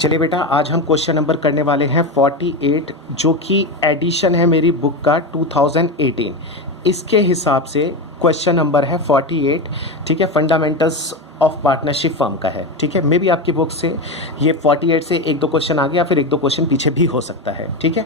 चलिए बेटा, आज हम क्वेश्चन नंबर करने वाले हैं 48, जो कि एडिशन है मेरी बुक का 2018। इसके हिसाब से क्वेश्चन नंबर है 48। ठीक है, फंडामेंटल्स ऑफ पार्टनरशिप फर्म का है। ठीक है, मे भी आपकी बुक से ये 48 से एक दो क्वेश्चन आ गया, फिर एक दो क्वेश्चन पीछे भी हो सकता है। ठीक है,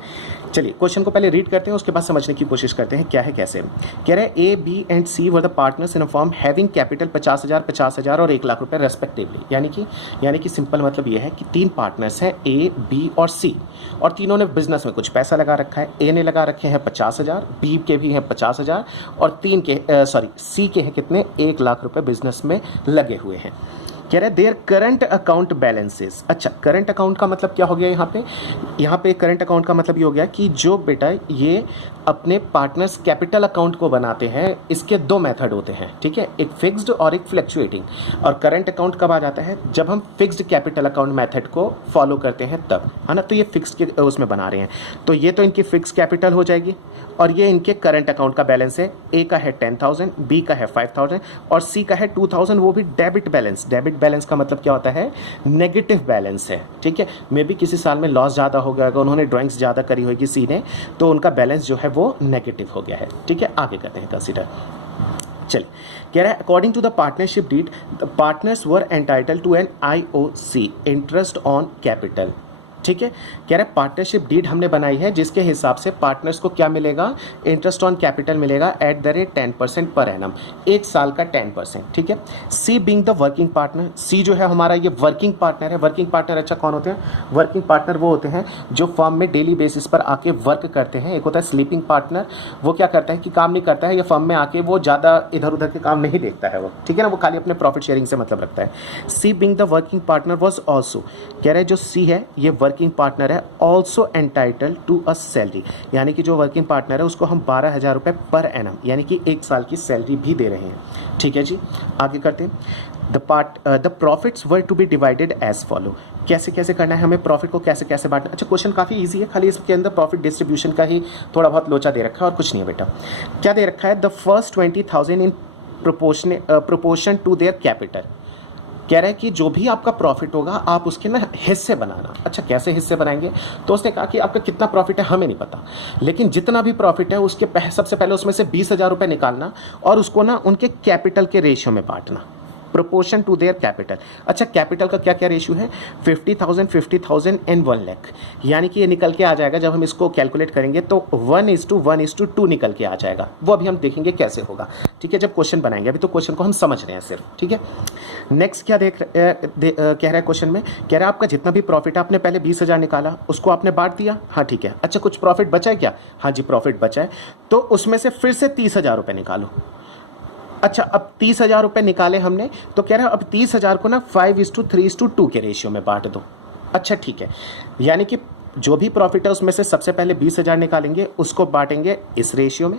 चलिए क्वेश्चन को पहले रीड करते हैं, उसके बाद समझने की कोशिश करते हैं क्या है कैसे। कह रहे हैं A B and C were the partners in a firm having capital 50,000, 50,000 और 1 लाख रुपए रेस्पेक्टिवली। यानी कि सिंपल मतलब ये है कि तीन पार्टनर्स हैं ए बी और सी, और तीनों ने बिजनेस में कुछ पैसा लगा रखा है। ए ने लगा रखे हैं 50,000, बी के भी हैं 50,000, और सी के हैं कितने, 1 लाख रुपए बिजनेस में लगे हुए हैं। कह रहे देयर करंट अकाउंट बैलेंसेस। अच्छा, करंट अकाउंट का मतलब क्या हो गया यहाँ पे करंट अकाउंट का मतलब ये हो गया कि जो बेटा ये अपने पार्टनर्स कैपिटल अकाउंट को बनाते हैं, इसके दो मेथड होते हैं। ठीक है, एक फिक्स्ड और एक फ्लक्चुएटिंग। और करंट अकाउंट कब आ जाता है, जब हम फिक्स्ड कैपिटल अकाउंट मेथड को फॉलो करते हैं तब, है ना। तो ये फिक्स्ड के उसमें बना रहे हैं, तो ये तो इनकी फिक्स कैपिटल हो जाएगी, और ये इनके करंट अकाउंट का बैलेंस है। ए का है 10,000, बी का है 5,000 और सी का है 2,000, वो भी डेबिट बैलेंस। डेबिट बैलेंस का मतलब क्या होता है, नेगेटिव बैलेंस है। ठीक है, मे भी किसी साल में लॉस ज़्यादा हो गया, अगर उन्होंने ड्राइंग्स ज़्यादा करी होगी सी ने, तो उनका बैलेंस जो है वो नेगेटिव हो गया है। ठीक है, आगे करते हैं कंसीडर। चलिए, कह रहा है according to the partnership deed the partners were entitle to an IOC interest on capital. ठीक है, कह रहा है पार्टनरशिप डीड हमने बनाई है जिसके हिसाब से पार्टनर्स को क्या मिलेगा, इंटरेस्ट ऑन कैपिटल मिलेगा at the rate 10% per annum, 1 साल का 10%। ठीक है, C being the working partner, सी जो है हमारा ये वर्किंग पार्टनर है। वर्किंग पार्टनर अच्छा कौन होते हैं, वर्किंग पार्टनर वो होते हैं जो फर्म में डेली बेसिस पर आके वर्क करते हैं। एक होता है स्लीपिंग पार्टनर, वो क्या करता है कि काम नहीं करता है, या फर्म में आके वो ज़्यादा इधर उधर के काम नहीं देखता है वो। ठीक है ना, वो खाली अपने प्रॉफिट शेयरिंग से मतलब रखता है। C being the working partner was also, कह रहे हैं जो सी है ये वर्किंग पार्टनर है, also entitled to a salary, यानी कि जो वर्किंग पार्टनर है उसको हम 12,000 रुपए पर एनम, यानी कि 1 साल की सैलरी भी दे रहे हैं। ठीक है जी, आगे करते हैं। The profits were to be divided as follow. कैसे कैसे करना है हमें, प्रॉफिट को कैसे कैसे बांटना। अच्छा, क्वेश्चन काफ़ी इजी है, खाली इसके अंदर प्रॉफिट डिस्ट्रीब्यूशन का ही थोड़ा बहुत लोचा दे रखा है और कुछ नहीं है बेटा। क्या दे रखा है, the first 20,000 in proportion to their capital. कह रहा है कि जो भी आपका प्रॉफिट होगा आप उसके ना हिस्से बनाना। अच्छा, कैसे हिस्से बनाएंगे, तो उसने कहा कि आपका कितना प्रॉफिट है हमें नहीं पता, लेकिन जितना भी प्रॉफिट है उसके सबसे पहले उसमें से 20,000 रुपये निकालना और उसको ना उनके कैपिटल के रेशियो में बांटना, प्रोपोर्शन टू देयर कैपिटल। अच्छा, कैपिटल का क्या क्या रेशियो है, 50,000, 50,000 एंड 1 लाख, यानी कि ये निकल के आ जाएगा जब हम इसको कैलकुलेट करेंगे तो 1:1:2 निकल के आ जाएगा। वो अभी हम देखेंगे कैसे होगा। ठीक है, जब क्वेश्चन बनाएंगे, अभी तो क्वेश्चन को हम समझ रहे हैं सिर्फ। ठीक है, नेक्स्ट क्या कह रहा है क्वेश्चन में, कह रहा है आपका जितना भी प्रॉफिट है आपने पहले 20,000 निकाला, उसको आपने बांट दिया। हाँ ठीक है, अच्छा कुछ प्रॉफिट बचा है क्या, हाँ जी प्रॉफिट बचा है, तो उसमें से फिर से 30,000 रुपये निकालो। अच्छा, अब 30,000 रुपये निकाले हमने, तो कह रहा है अब 30,000 को ना 5:3:2 के रेशियो में बांट दो। अच्छा ठीक है, यानी कि जो भी प्रॉफिट है उसमें से सबसे पहले 20,000 निकालेंगे, उसको बांटेंगे इस रेशियो में,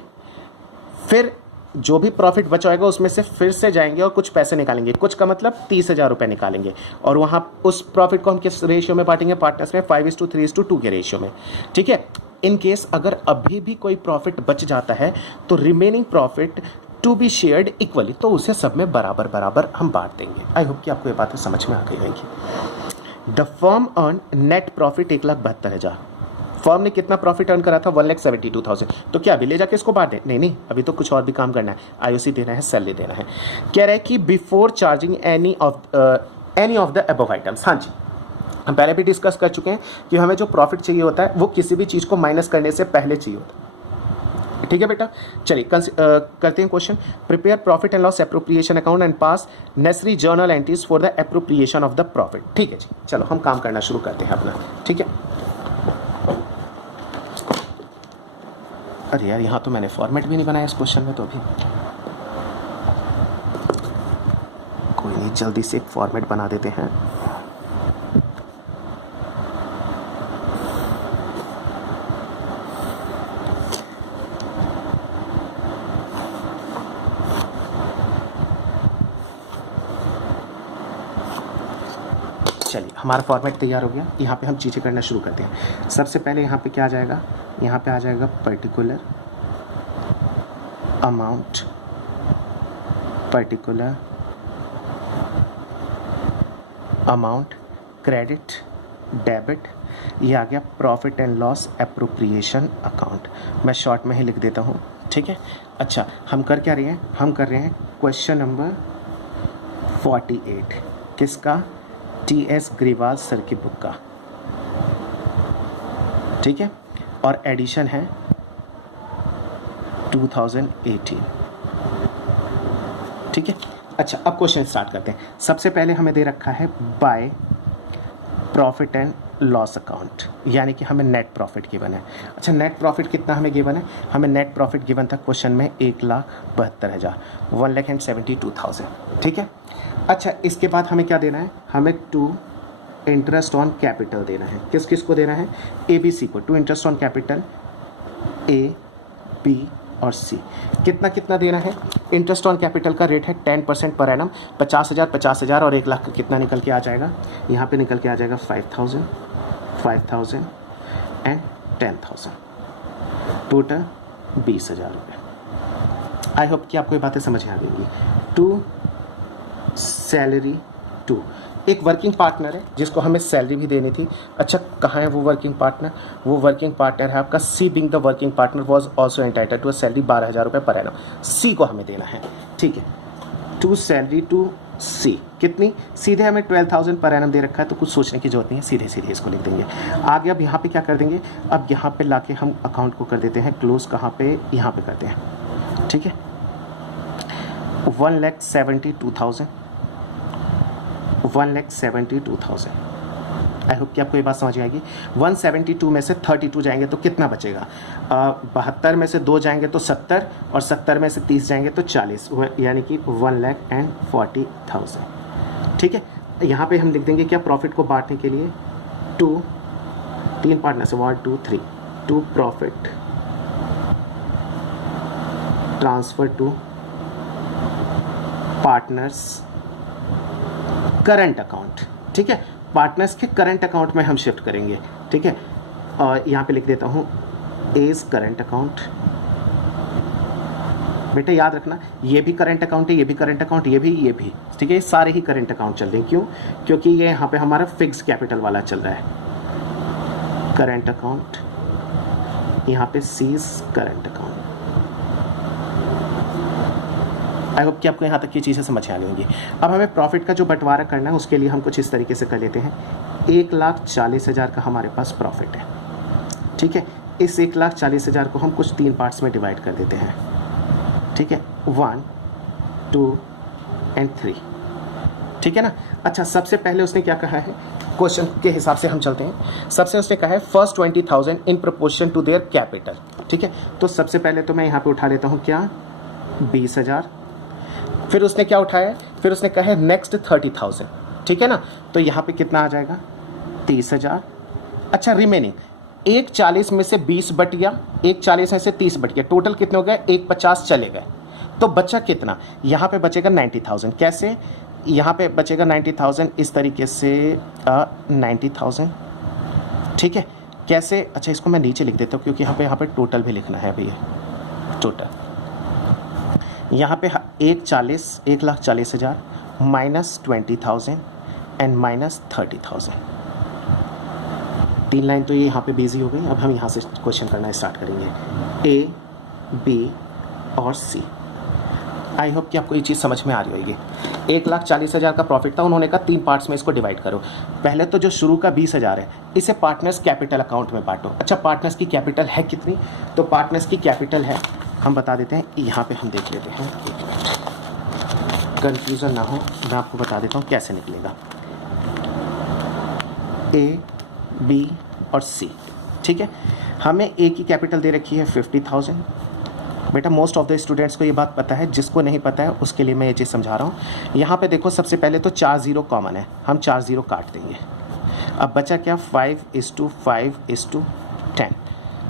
फिर जो भी प्रॉफिट बचा होगा उसमें से फिर से जाएंगे और कुछ पैसे निकालेंगे, कुछ का मतलब 30,000 रुपये निकालेंगे, और वहाँ उस प्रॉफिट को हम किस रेशियो में बांटेंगे, पार्टनर्स में 5:3:2 के रेशियो में। ठीक है, इन केस अगर अभी भी कोई प्रॉफिट बच जाता है तो remaining profit to be shared equally, तो उसे सब में बराबर बराबर हम बांट देंगे। आई होप कि आपको ये बातें समझ में आ गई होगी। The firm earn net profit 1,72,000। Firm ने कितना प्रॉफिट अर्न करा था, 1,72,000। तो क्या अभी ले जाके इसको बांट दें, नहीं, अभी तो कुछ और भी काम करना है, IOC देना है, सैलरी देना है। कह रहा है कि before charging any of the above items. हाँ जी, हम पहले भी डिस्कस कर चुके हैं कि हमें जो प्रॉफिट चाहिए होता है वो किसी भी चीज़ को माइनस करने से पहले चाहिए होता है। ठीक है बेटा, चलिए करते हैं question. Prepare profit and loss appropriation account and pass necessary journal entries for the appropriation of the profit. ठीक है जी, चलो हम काम करना शुरू करते हैं अपना। ठीक है, अरे यार यहाँ तो मैंने फॉर्मेट भी नहीं बनाया इस क्वेश्चन में, तो अभी कोई नहीं, जल्दी से एक फॉर्मेट बना देते हैं। चलिए, हमारा फॉर्मेट तैयार हो गया। यहाँ पे हम चीज़ें करना शुरू करते हैं। सबसे पहले यहाँ पे क्या आ जाएगा, यहाँ पे आ जाएगा particular amount, particular amount credit debit, ये आ गया profit and loss appropriation account, मैं शॉर्ट में ही लिख देता हूँ, ठीक है। अच्छा, हम कर क्या रहे हैं, हम कर रहे हैं क्वेश्चन नंबर 48, किसका, टी.एस. ग्रेवाल सर की बुक का, ठीक है, और एडिशन है 2018, ठीक है। अच्छा, अब क्वेश्चन स्टार्ट करते हैं। सबसे पहले हमें दे रखा है by profit and loss account, यानी कि हमें नेट प्रॉफिट गिवन है। अच्छा, नेट प्रॉफिट कितना हमें गिवन है, हमें नेट प्रॉफिट गिवन था क्वेश्चन में 1,72,000, 1,72,000, ठीक है। अच्छा, इसके बाद हमें क्या देना है, हमें टू इंटरेस्ट ऑन कैपिटल देना है। किस किस को देना है, ए बी सी को, to interest on capital A B और सी। कितना कितना देना है, इंटरेस्ट ऑन कैपिटल का रेट है 10% पर एनम, 50,000 50,000 और 1,00,000 कितना निकल के आ जाएगा, यहाँ पे निकल के आ जाएगा 5,000 5,000 एंड 10,000, टोटल 20,000 रुपये। आई होप कि आपको ये बातें समझ में आ गई। टू सैलरी टू, एक वर्किंग पार्टनर है जिसको हमें सैलरी भी देनी थी। अच्छा, कहाँ है वो वर्किंग पार्टनर, वो वर्किंग पार्टनर है आपका C, being the working partner was also entitled to a salary 12,000 रुपये पर एनम, सी को हमें देना है, ठीक है। टू सैलरी टू सी, कितनी, सीधे हमें 12,000 पर एनम दे रखा है, तो कुछ सोचने की जरूरत नहीं है, सीधे सीधे इसको लिख देंगे। आगे अब यहाँ पे क्या कर देंगे, अब यहाँ पे लाके हम अकाउंट को कर देते हैं क्लोज, कहाँ पे, यहाँ पे करते हैं, ठीक है। 1,72,000, 1,72,000। आई होप कि आपको ये बात समझ आएगी। 172 में से 32 जाएंगे तो कितना बचेगा, 72 में से 2 जाएंगे तो 70, और 70 में से 30 जाएंगे तो 40, यानी कि 1,40,000, ठीक है। यहाँ पे हम लिख देंगे क्या, प्रॉफिट को बांटने के लिए टू, 3 पार्टनर से 1 2 3, to profit transfer to partners current account, ठीक है, पार्टनर्स के करंट अकाउंट में हम शिफ्ट करेंगे, ठीक है। और यहाँ पे लिख देता हूँ एज करंट अकाउंट। बेटा याद रखना, ये भी करंट अकाउंट है, ये भी करंट अकाउंट, ये भी, ठीक है, ये सारे ही करंट अकाउंट चल रहे हैं। क्यों, क्योंकि ये यहाँ पे हमारा फिक्स कैपिटल वाला चल रहा है, करंट अकाउंट, यहाँ पे सीज करंट अकाउंट। आई होप कि आपको यहाँ तक की चीज़ें समझ आ गई होंगी। अब हमें प्रॉफिट का जो बंटवारा करना है उसके लिए हम कुछ इस तरीके से कर लेते हैं। 1,40,000 का हमारे पास प्रॉफिट है, ठीक है। इस 1,40,000 को हम कुछ 3 पार्ट्स में डिवाइड कर देते हैं, ठीक है, 1 2 एंड 3, ठीक है ना। अच्छा, सबसे पहले उसने क्या कहा है, क्वेश्चन के हिसाब से हम चलते हैं। सबसे उसने कहा है first 20,000 in proportion to their capital, ठीक है। तो सबसे पहले तो मैं यहाँ पे उठा लेता हूँ क्या, 20,000। फिर उसने क्या उठाया, फिर उसने कहा है नेक्स्ट 30,000, ठीक है ना। तो यहाँ पे कितना आ जाएगा, 30,000। अच्छा, रिमेनिंग 1,40 में से 20 बट गया, 1,40 में से 30 बट गया, टोटल कितने हो गए, 1,50 चले गए। तो बचा कितना, यहाँ पे बचेगा 90,000। कैसे, यहाँ पे बचेगा 90,000 इस तरीके से, 90,000, ठीक है। कैसे, अच्छा इसको मैं नीचे लिख देता हूँ क्योंकि यहाँ पे टोटल भी लिखना है अभी, टोटल यहाँ पे 1,40,000 माइनस 20,000 एंड माइनस 30,000। 3 लाइन तो ये यहाँ पे बिजी हो गई। अब हम यहाँ से क्वेश्चन करना स्टार्ट करेंगे, ए बी और सी। आई होप कि आपको ये चीज़ समझ में आ रही होगी। 1,40,000 का प्रॉफिट था, उन्होंने कहा 3 पार्ट्स में इसको डिवाइड करो। पहले तो जो शुरू का 20,000 है इसे पार्टनर्स कैपिटल अकाउंट में बांटो। अच्छा, पार्टनर्स की कैपिटल है कितनी, तो पार्टनर्स की कैपिटल है, हम बता देते हैं, यहाँ पे हम देख लेते हैं, 1 मिनट, कन्फ्यूज़न ना हो, मैं आपको बता देता हूँ कैसे निकलेगा। ए बी और सी, ठीक है। हमें ए की कैपिटल दे रखी है 50,000। बेटा मोस्ट ऑफ द स्टूडेंट्स को ये बात पता है, जिसको नहीं पता है उसके लिए मैं ये चीज़ समझा रहा हूँ। यहाँ पे देखो, सबसे पहले तो 4 0 कॉमन है, हम 4 0 काट देंगे। अब बचा क्या, 5:5:10,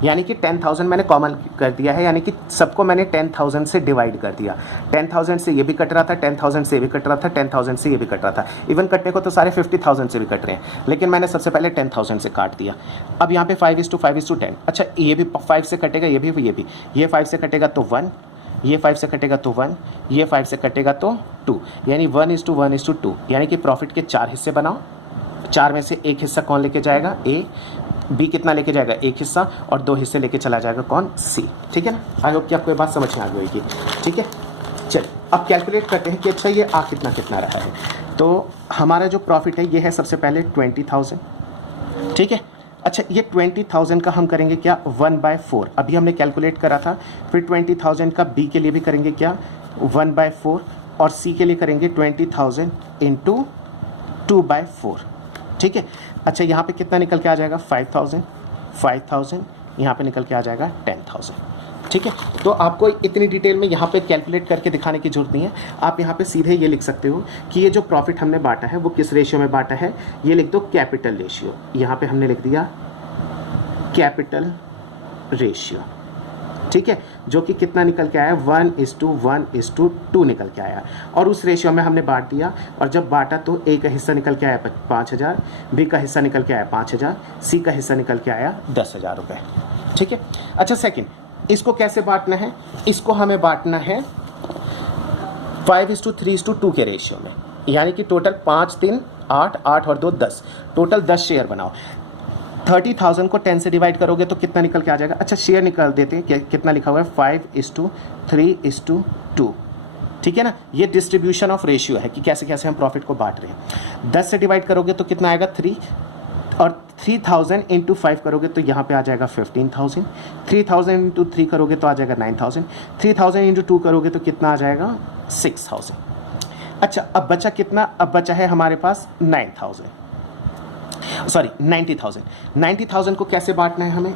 यानी कि 10,000 मैंने कॉमन कर दिया है, यानी कि सबको मैंने 10,000 से डिवाइड कर दिया। 10,000 से ये भी कट रहा था, 10,000 से भी कट रहा था, 10,000 से ये भी कट रहा था, इवन कटने को तो सारे 50,000 से भी कट रहे हैं, लेकिन मैंने सबसे पहले 10,000 से काट दिया। अब यहाँ पे 5:5:10। अच्छा, ये भी 5 से कटेगा, ये भी, ये 5 से कटेगा तो 1, ये 5 से कटेगा तो 1, ये 5 से कटेगा तो 2, यानी 1:1:2, यानी कि प्रॉफिट के 4 हिस्से बनाओ, 4 में से एक हिस्सा कौन लेके जाएगा? ए। बी कितना लेके जाएगा? एक हिस्सा, और 2 हिस्से लेके चला जाएगा कौन? सी। ठीक है ना? आई होप कि आपको ये बात समझ में आ गई होगी। ठीक है, चलिए अब कैलकुलेट करते हैं कि अच्छा ये आ कितना कितना रहा है। तो हमारा जो प्रॉफिट है ये है सबसे पहले 20,000। ठीक है, अच्छा ये 20,000 का हम करेंगे क्या? 1/4। अभी हमने कैलकुलेट करा था। फिर 20,000 का बी के लिए भी करेंगे क्या? 1/4, और सी के लिए करेंगे 20,000 इंटू 2/4। ठीक है, अच्छा यहाँ पे कितना निकल के आ जाएगा? 5,000, यहाँ पे निकल के आ जाएगा 10,000। ठीक है, तो आपको इतनी डिटेल में यहाँ पे कैलकुलेट करके दिखाने की जरूरत नहीं है। आप यहाँ पे सीधे ये लिख सकते हो कि ये जो प्रॉफिट हमने बांटा है वो किस रेशियो में बांटा है। ये लिख दो कैपिटल रेशियो। यहाँ पे हमने लिख दिया कैपिटल रेशियो। ठीक है, जो कि कितना निकल के आया? 1:1:2 निकल के आया, और उस रेशियो में हमने बांट दिया। और जब बांटा तो ए का हिस्सा निकल के आया 5,000, बी का हिस्सा निकल के आया 5,000, सी का हिस्सा निकल के आया 10,000 रुपये। ठीक है, अच्छा सेकंड, इसको कैसे बांटना है? इसको हमें बांटना है 5:3:2 के रेशियो में, यानी कि टोटल 5, 3, 8, 8 और 2 10, टोटल 10 शेयर बनाओ। 30,000 को 10 से डिवाइड करोगे तो कितना निकल के आ जाएगा? अच्छा शेयर निकाल देते हैं, कितना लिखा हुआ है? 5:3:2। ठीक है ना, ये डिस्ट्रीब्यूशन ऑफ रेशियो है कि कैसे कैसे हम प्रॉफिट को बांट रहे हैं। 10 से डिवाइड करोगे तो कितना आएगा? 3, और 3,000 इंटू 5 करोगे तो यहाँ पे आ जाएगा 15,000। 3,000 इंटू 3 करोगे तो आ जाएगा 9,000। 3,000 इंटू 2 करोगे तो कितना आ जाएगा? 6,000। अच्छा अब बचा कितना? अब बचा है हमारे पास 90,000। 90,000 को कैसे बांटना है हमें?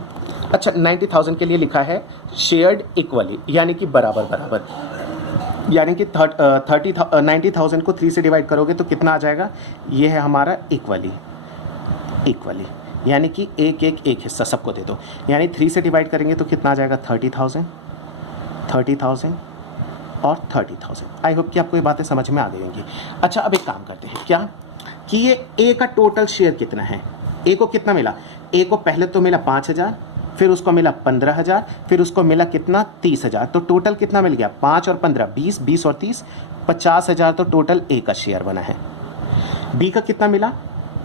अच्छा 90,000 के लिए लिखा है शेयर्ड इक्वली, यानी कि बराबर बराबर, यानी कि 90,000 को 3 से डिवाइड करोगे तो कितना आ जाएगा? ये है हमारा इक्वली, यानी कि एक हिस्सा सबको दे दो। यानी 3 से डिवाइड करेंगे तो कितना आ जाएगा? 30,000 और 30,000। आई होप कि आपको ये बातें समझ में आ गई होंगी। अच्छा अब एक काम करते हैं क्या, कि ये ए का टोटल शेयर कितना है? ए को कितना मिला? ए को पहले तो मिला 5,000, फिर उसको मिला 15,000, फिर उसको मिला कितना? 30,000। तो टोटल कितना मिल गया? 5 और 15 20, 20 और 30 50,000। तो टोटल ए का शेयर बना है। बी का कितना मिला?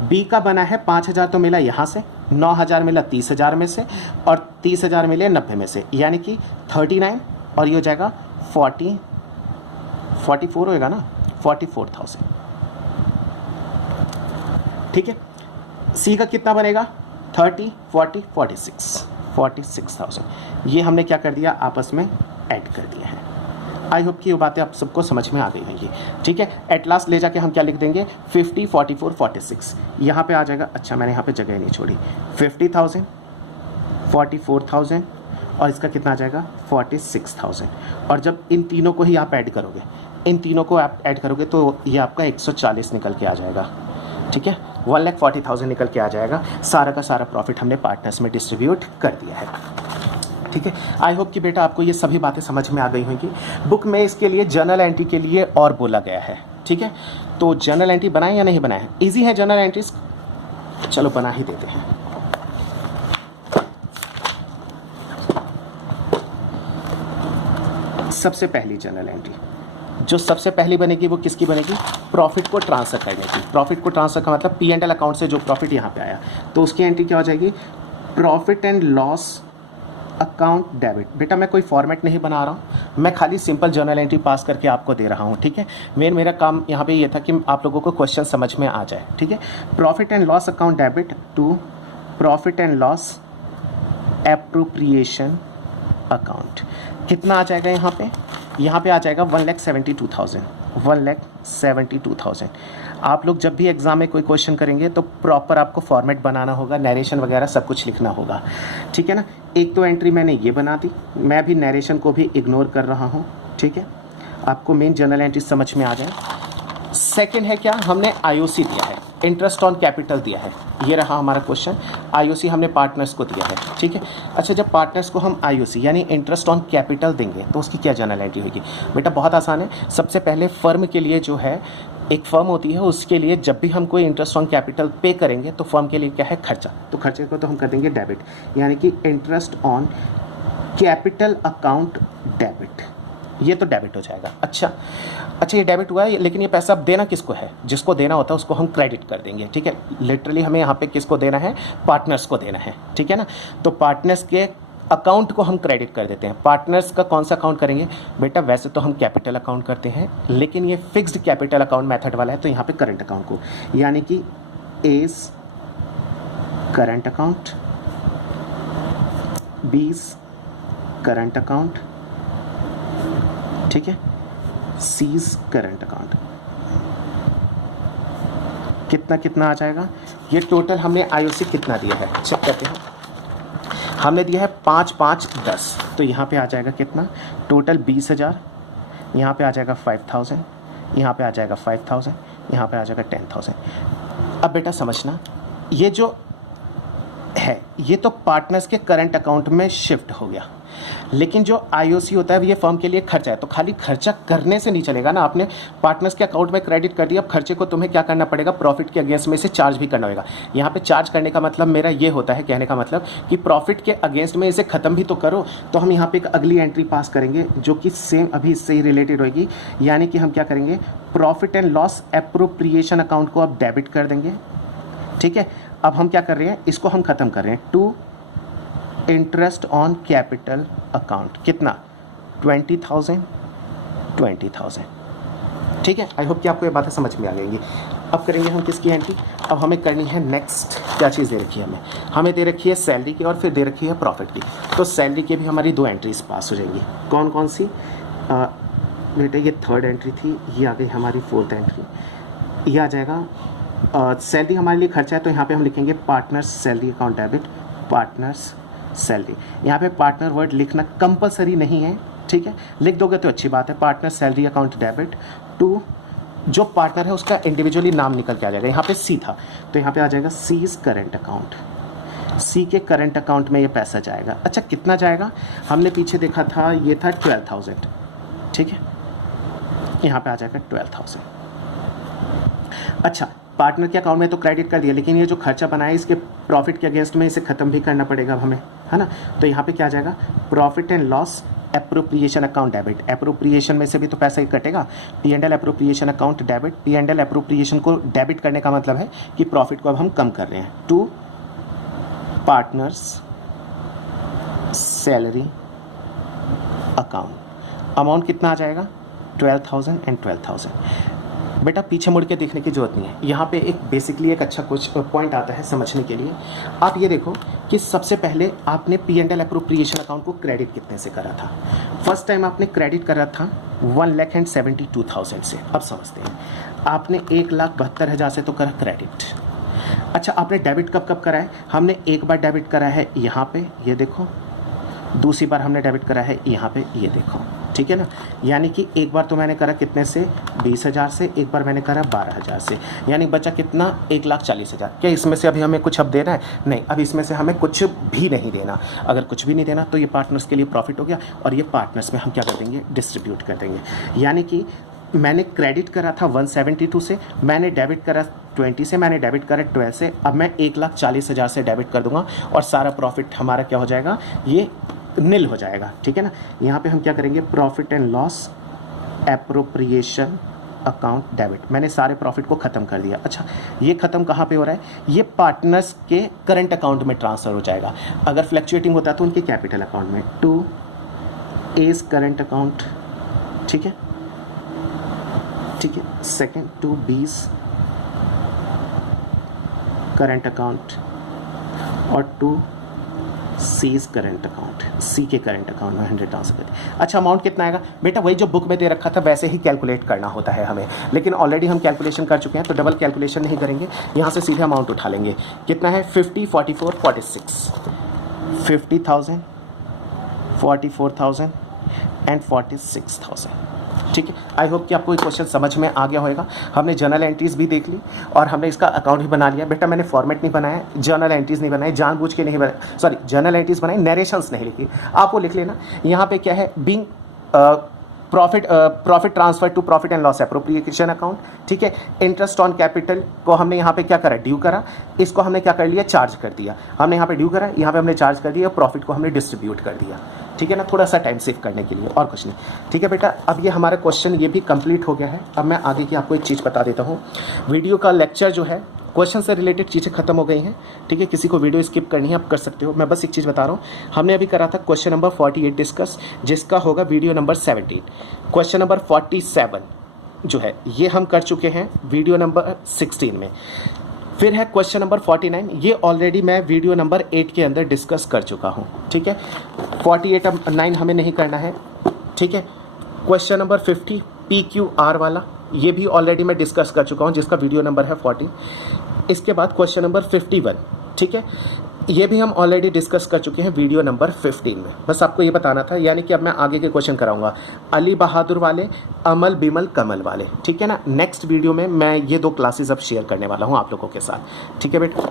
बी का बना है 5,000 तो मिला यहाँ से, 9,000 मिला 30,000 में से, और 30,000 मिले 90 में से, यानी कि 39, और ये हो जाएगा 44 होएगा ना, 44,000। ठीक है, सी का कितना बनेगा? 30, 40, 46,000। ये हमने क्या कर दिया? आपस में ऐड कर दिया है। आई होप कि ये बातें आप सबको समझ में आ गई होंगी। ठीक है, एट लास्ट ले जाके हम क्या लिख देंगे? 50, 44, 46 यहाँ पे आ जाएगा। अच्छा मैंने यहाँ पे जगह नहीं छोड़ी। 50,000, 44,000, और इसका कितना आ जाएगा? 46,000। और जब इन तीनों को ही आप ऐड करोगे, तो ये आपका 140 निकल के आ जाएगा। ठीक है, 1,40,000 निकल के आ जाएगा। सारा का सारा प्रॉफिट हमने पार्टनर्स में डिस्ट्रीब्यूट कर दिया है। ठीक है, आई होप कि बेटा आपको ये सभी बातें समझ में आ गई होंगी। बुक में इसके लिए जर्नल एंट्री के लिए और बोला गया है। ठीक है, तो जर्नल एंट्री बनाएं या नहीं बनाएं? इजी है जर्नल एंट्रीज, चलो बना ही देते हैं। सबसे पहली जर्नल एंट्री जो सबसे पहली बनेगी वो किसकी बनेगी? प्रॉफिट को ट्रांसफर करने की। प्रॉफिट को ट्रांसफर का मतलब P&L अकाउंट से जो प्रॉफिट यहाँ पे आया, तो उसकी एंट्री क्या हो जाएगी? Profit and loss account debit. बेटा मैं कोई फॉर्मेट नहीं बना रहा हूँ, मैं खाली सिंपल जर्नल एंट्री पास करके आपको दे रहा हूँ। ठीक है, मेरा काम यहाँ पे ये था कि आप लोगों को क्वेश्चन समझ में आ जाए। ठीक है, profit and loss account debit to profit and loss appropriation account. कितना आ जाएगा यहाँ पे? यहाँ पे आ जाएगा 1,72,000। 1,72,000। आप लोग जब भी एग्ज़ाम में कोई क्वेश्चन करेंगे तो प्रॉपर आपको फॉर्मेट बनाना होगा, नरेशन वगैरह सब कुछ लिखना होगा। ठीक है ना, एक तो एंट्री मैंने ये बना दी, मैं भी नरेशन को भी इग्नोर कर रहा हूँ। ठीक है, आपको मेन जर्नल एंट्री समझ में आ जाए। सेकंड है क्या? हमने आईओसी दिया है, इंटरेस्ट ऑन कैपिटल दिया है। ये रहा हमारा क्वेश्चन। आईओसी हमने पार्टनर्स को दिया है। ठीक है, अच्छा जब पार्टनर्स को हम आईओसी यानी इंटरेस्ट ऑन कैपिटल देंगे तो उसकी क्या जर्नल एंट्री होगी? बेटा बहुत आसान है। सबसे पहले फर्म के लिए जो है, एक फर्म होती है, उसके लिए जब भी हम कोई इंटरेस्ट ऑन कैपिटल पे करेंगे तो फर्म के लिए क्या है? खर्चा। तो खर्चे को तो हम कर देंगे डेबिट, यानी कि interest on capital account debit. ये तो डेबिट हो जाएगा। अच्छा ये डेबिट हुआ है, लेकिन ये पैसा अब देना किसको है? जिसको देना होता है उसको हम क्रेडिट कर देंगे, ठीक है। लिटरली हमें यहाँ पे किसको देना है? पार्टनर्स को देना है, ठीक है ना। तो पार्टनर्स के अकाउंट को हम क्रेडिट कर देते हैं। पार्टनर्स का कौन सा अकाउंट करेंगे बेटा? वैसे तो हम कैपिटल अकाउंट करते हैं, लेकिन ये फिक्स्ड कैपिटल अकाउंट मेथड वाला है, तो यहाँ पे करंट अकाउंट को, यानी कि एज करंट अकाउंट, बीस करंट अकाउंट, ठीक है, सीज करंट अकाउंट। कितना कितना आ जाएगा? ये टोटल हमने आईओसी कितना दिया है चेक करते हैं। हमने दिया है 5 5 10, तो यहाँ पे आ जाएगा कितना? टोटल 20,000, यहाँ पे आ जाएगा 5,000, यहाँ पे आ जाएगा 5,000, यहाँ पे आ जाएगा 10,000। अब बेटा समझना, ये जो है ये तो पार्टनर्स के करंट अकाउंट में शिफ्ट हो गया, लेकिन जो आईओसी होता है ये फर्म के लिए खर्चा है, तो खाली खर्चा करने से नहीं चलेगा ना। आपने पार्टनर्स के अकाउंट में क्रेडिट कर दिया, अब खर्चे को तुम्हें क्या करना पड़ेगा? प्रॉफिट के अगेंस्ट में से चार्ज भी करना होगा। यहाँ पे चार्ज करने का मतलब मेरा ये होता है, कहने का मतलब कि प्रॉफिट के अगेंस्ट में इसे ख़त्म भी तो करो। तो हम यहाँ पे एक अगली एंट्री पास करेंगे जो कि सेम अभी इससे ही रिलेटेड होगी, यानी कि हम क्या करेंगे? Profit and loss appropriation account को अब डेबिट कर देंगे, ठीक है। अब हम क्या कर रहे हैं? इसको हम ख़त्म कर रहे हैं। To interest on capital account, कितना? 20,000 20,000, ठीक है। आई होप कि आपको ये बातें समझ में आ गई। अब करेंगे हम किसकी एंट्री? अब हमें करनी है नेक्स्ट, क्या चीज़ दे रखी है हमें दे रखी है सैलरी की और फिर दे रखी है प्रॉफिट की। तो सैलरी की भी हमारी 2 एंट्रीज पास हो जाएंगी। कौन कौन सी? बेटा ये 3rd एंट्री थी, ये आ गई हमारी 4th एंट्री। ये आ जाएगा सैलरी हमारे लिए खर्चा है, तो यहाँ पे हम लिखेंगे partners salary account debit, partners salary. यहाँ पे पार्टनर वर्ड लिखना कंपलसरी नहीं है, ठीक है, लिख दोगे तो अच्छी बात है। Partner salary account debit to जो पार्टनर है उसका इंडिविजुअली नाम निकल के आ जाएगा। यहाँ पे सी था तो यहाँ पे आ जाएगा सीज करंट अकाउंट, सी के करंट अकाउंट में ये पैसा जाएगा। अच्छा कितना जाएगा? हमने पीछे देखा था ये था 12,000, ठीक है, यहाँ पे आ जाएगा 12,000। अच्छा पार्टनर के अकाउंट में तो क्रेडिट कर दिया, लेकिन ये जो खर्चा बना है इसके प्रॉफिट के अगेंस्ट में इसे ख़त्म भी करना पड़ेगा अब हमें, है ना। तो यहाँ पे क्या आ जाएगा? Profit and loss appropriation account debit. Appropriation में से भी तो पैसा ही कटेगा। P&L appropriation account debit. P&L appropriation को डेबिट करने का मतलब है कि प्रॉफिट को अब हम कम कर रहे हैं। To partners salary account. Amount कितना आ जाएगा? 12,000 एंड 12,000। बेटा पीछे मुड़ के देखने की जरूरत नहीं है, यहाँ पे एक बेसिकली एक अच्छा कुछ पॉइंट आता है समझने के लिए। आप ये देखो कि सबसे पहले आपने P&L एप्रोप्रिएशन अकाउंट को क्रेडिट कितने से करा था? फर्स्ट टाइम आपने क्रेडिट करा था 1,72,000 से। अब समझते हैं, आपने 1,72,000 से तो करा क्रेडिट। अच्छा आपने डेबिट कब कब करा है? हमने एक बार डेबिट करा है यहाँ पे, ये देखो, दूसरी बार हमने डेबिट करा है यहाँ पे, ये देखो, ठीक है ना। यानी कि एक बार तो मैंने करा कितने से? 20,000 से, एक बार मैंने करा 12,000 से, यानी बचा कितना? 1,40,000। क्या इसमें से अभी हमें कुछ अब देना है? नहीं, अब इसमें से हमें कुछ भी नहीं देना। अगर कुछ भी नहीं देना तो ये पार्टनर्स के लिए प्रॉफिट हो गया, और ये पार्टनर्स में हम क्या कर देंगे? डिस्ट्रीब्यूट कर देंगे। यानी कि मैंने क्रेडिट करा था 172 से, मैंने डेबिट करा 20 से, मैंने डेबिट करा 12 से, अब मैं 1,40,000 से डेबिट कर दूंगा और सारा प्रॉफिट हमारा क्या हो जाएगा? ये नील हो जाएगा, ठीक है ना। यहाँ पे हम क्या करेंगे? Profit and loss appropriation account debit. मैंने सारे प्रॉफिट को ख़त्म कर दिया। अच्छा ये ख़त्म कहाँ पे हो रहा है? ये पार्टनर्स के करंट अकाउंट में ट्रांसफ़र हो जाएगा। अगर फ्लक्चुएटिंग होता है तो उनके कैपिटल अकाउंट में। टू एज करंट अकाउंट, ठीक है, ठीक है। सेकेंड टू बीज करंट अकाउंट और टू सीज करंट अकाउंट, सी के करंट अकाउंट में 100 ट्रांसफर करते हैं। अच्छा अमाउंट कितना आएगा? बेटा वही जो बुक में दे रखा था वैसे ही कैलकुलेट करना होता है हमें, लेकिन ऑलरेडी हम कैलकुलेशन कर चुके हैं तो डबल कैलकुलेशन नहीं करेंगे, यहाँ से सीधे अमाउंट उठा लेंगे। कितना है? 50, 44, 46। 50,000, 44,000 एंड 46,000, ठीक है। आई होप कि आपको ये क्वेश्चन समझ में आ गया होगा। हमने जर्नल एंट्रीज भी देख ली और हमने इसका अकाउंट भी बना लिया। बेटा मैंने फॉर्मेट नहीं बनाया, जर्नल एंट्रीज नहीं बनाई, जानबूझ के नहीं बनाया, सॉरी जर्नल एंट्रीज बनाई, नरेशंस नहीं लिखी। आप वो लिख लेना। यहाँ पे क्या है? Being profit transfer to profit and loss appropriation account, ठीक है। इंटरेस्ट ऑन कैपिटल को हमने यहाँ पे क्या करा? ड्यू करा। इसको हमने क्या कर लिया? चार्ज कर दिया। हमने यहाँ पे ड्यू करा, यहाँ पे हमने चार्ज कर दिया, प्रॉफिट को हमने डिस्ट्रीब्यूट कर दिया। ठीक है ना, थोड़ा सा टाइम सेव करने के लिए, और कुछ नहीं। ठीक है बेटा, अब ये हमारा क्वेश्चन ये भी कंप्लीट हो गया है। अब मैं आगे की आपको एक चीज़ बता देता हूँ। वीडियो का लेक्चर जो है, क्वेश्चन से रिलेटेड चीज़ें खत्म हो गई हैं। ठीक है, किसी को वीडियो स्किप करनी है आप कर सकते हो। मैं बस एक चीज़ बता रहा हूँ, हमने अभी करा था क्वेश्चन नंबर 48 डिस्कस, जिसका होगा वीडियो नंबर 17। क्वेश्चन नंबर 47 जो है ये हम कर चुके हैं वीडियो नंबर 16 में। फिर है क्वेश्चन नंबर 49, ये ऑलरेडी मैं वीडियो नंबर 8 के अंदर डिस्कस कर चुका हूँ। ठीक है, 48 अब 9 हमें नहीं करना है। ठीक है, क्वेश्चन नंबर 50 PQR वाला, ये भी ऑलरेडी मैं डिस्कस कर चुका हूँ, जिसका वीडियो नंबर है 14। इसके बाद क्वेश्चन नंबर 51, ठीक है, ये भी हम ऑलरेडी डिस्कस कर चुके हैं वीडियो नंबर 15 में। बस आपको ये बताना था, यानी कि अब मैं आगे के क्वेश्चन कराऊंगा अली बहादुर वाले, अमल बिमल कमल वाले। ठीक है ना, नेक्स्ट वीडियो में मैं ये 2 क्लासेस अब शेयर करने वाला हूँ आप लोगों के साथ। ठीक है बेटा।